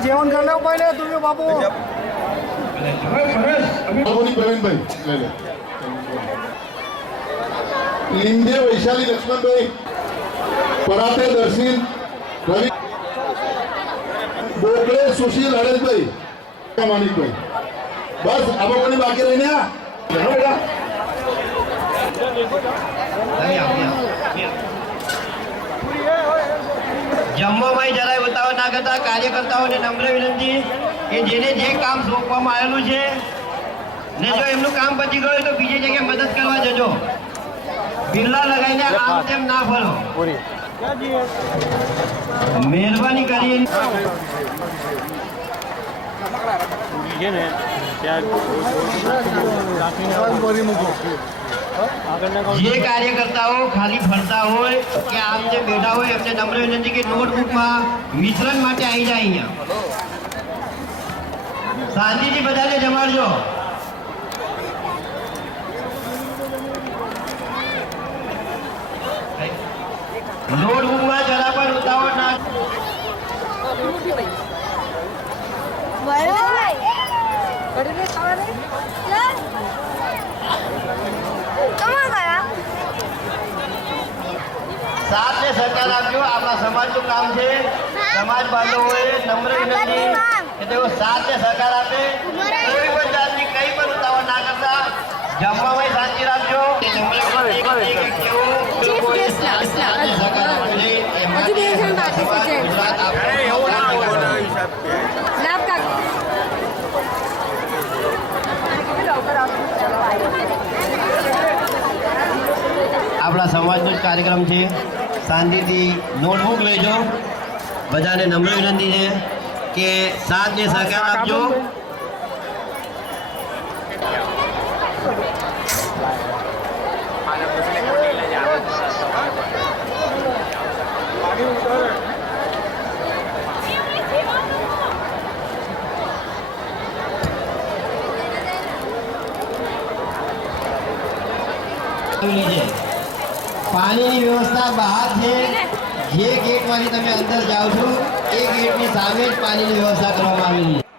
जेवण करना पहले तुम्हें बाबू प्रवीणभाई लिंदे वैशाली लक्ष्मणभाई पराते दर्शन रवि बोकड़े सुशील हरेशभाई मानिकभाई बस अब कोई बाकी रही ना बेटा જમવામાં જરાય ઉતાવળ ના કરતા કાર્યકર્તાઓને નમ્ર વિનંતી કે જેને જે કામ સોંપવામાં આવેલું છે ને જો એમનું કામ પતી ગયું તો બીજી જગ્યાએ મદદ કરવા જજો. બિરલા લગાવીને આમ તેમ ના ફરો. મહેરબાની કરી જે કાર્યકર્તાઓ ખાલી ફરતા હોય કે આમ જે બેઠા હોય એમને નમ્ર વિનંતી કે નોટબુકમાં વિતરણ માટે આવી જાય. અહીંયા શાંતિથી બધાને જમાડજો. નોટબુકમાં જરા પણ ઉતાવળ ના. સાથે સહકાર આપજો. આપણા સમાજનું કામ છે. સમાજ બાંધવોએ નમ્ર વિનંતી કે તેઓ સાથે સહકાર આપે. કોઈ પણ જાતની કઈ પણ ઉતાવળ ના કરતા જમવામાં શાંતિ રાખજો. આપણા સમાજનો જ કાર્યક્રમ છે. શાંતિથી નોટબુક લેજો. બધાને નમ્ર વિનંતી છે કે સાથને સહકાર આપજો. પાણીની વ્યવસ્થા બહાર છે. જે ગેટમાંથી તમે અંદર જાઓ છો એ ગેટની સામે જ પાણીની વ્યવસ્થા કરવામાં આવેલી છે.